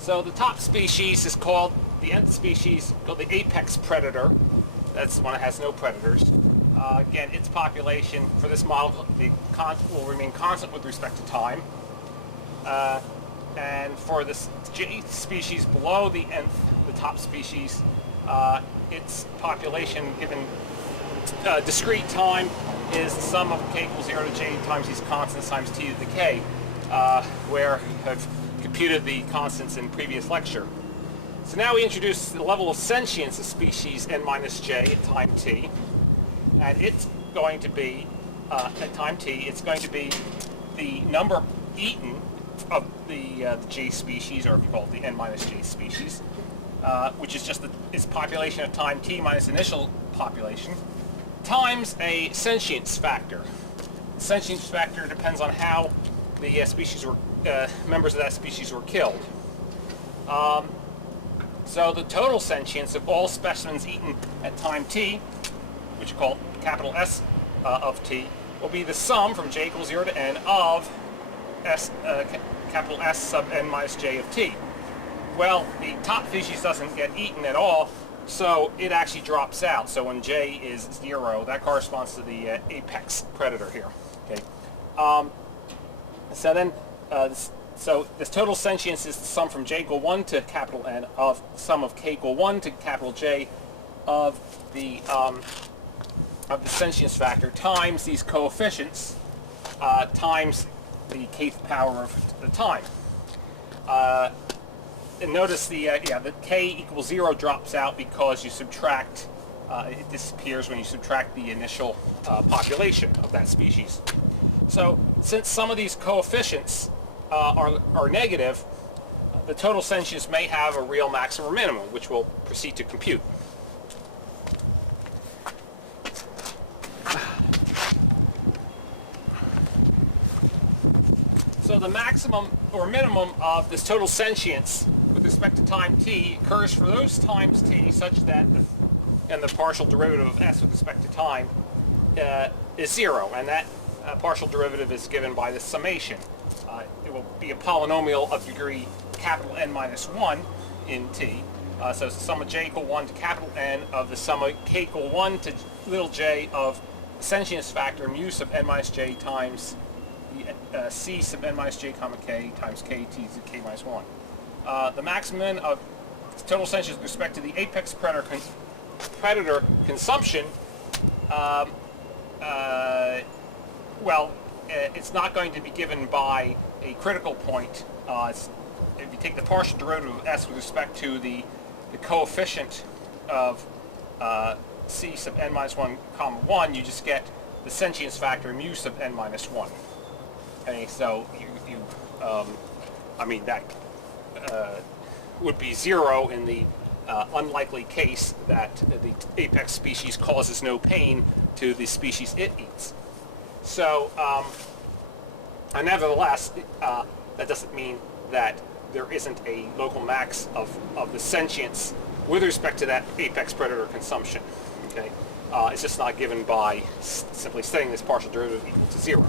So the top species is called, the nth species, called the apex predator. That's the one that has no predators. Again, its population for this model will remain constant with respect to time. And for this J species below the nth, the top species, its population given discrete time is the sum of k equals 0 to j times these constants times t to the k, where I've computed the constants in previous lecture. So now we introduce the level of sentience of species n minus j at time t, and it's going to be, at time t, it's going to be the number eaten of the j species, or if you call it the n minus j species, which is just its population at time t minus initial population, times a sentience factor. The sentience factor depends on how the species were, members of that species were killed. So the total sentience of all specimens eaten at time t, which you call capital S of t, will be the sum from j equals 0 to n of S, capital S sub n minus j of t. Well, the top species doesn't get eaten at all, so it actually drops out. So when j is 0, that corresponds to the apex predator here. Okay. So then, so this total sentience is the sum from j equal 1 to capital N of sum of k equal 1 to capital J of the sentience factor times these coefficients times the kth power of the time. And notice the k equals 0 drops out because you subtract, it disappears when you subtract the initial population of that species. So since some of these coefficients are negative, the total sentience may have a real maximum or minimum, which we'll proceed to compute. So the maximum or minimum of this total sentience with respect to time t occurs for those times t such that and the partial derivative of s with respect to time is 0, and that partial derivative is given by the summation. It will be a polynomial of degree capital N minus 1 in t. So it's the sum of j equal 1 to capital N of the sum of k equal 1 to little j of the sentience factor mu sub n minus j times the c sub n minus j comma k times k t to k minus 1. The maximum of total sentience with respect to the apex predator consumption, it's not going to be given by a critical point. If you take the partial derivative of s with respect to the coefficient of c sub n minus 1 comma 1, you just get the sentience factor mu sub n minus 1. Okay, so that would be 0 in the unlikely case that the apex species causes no pain to the species it eats. So, nevertheless, that doesn't mean that there isn't a local max of the sentience with respect to that apex predator consumption. Okay, it's just not given by simply setting this partial derivative equal to 0.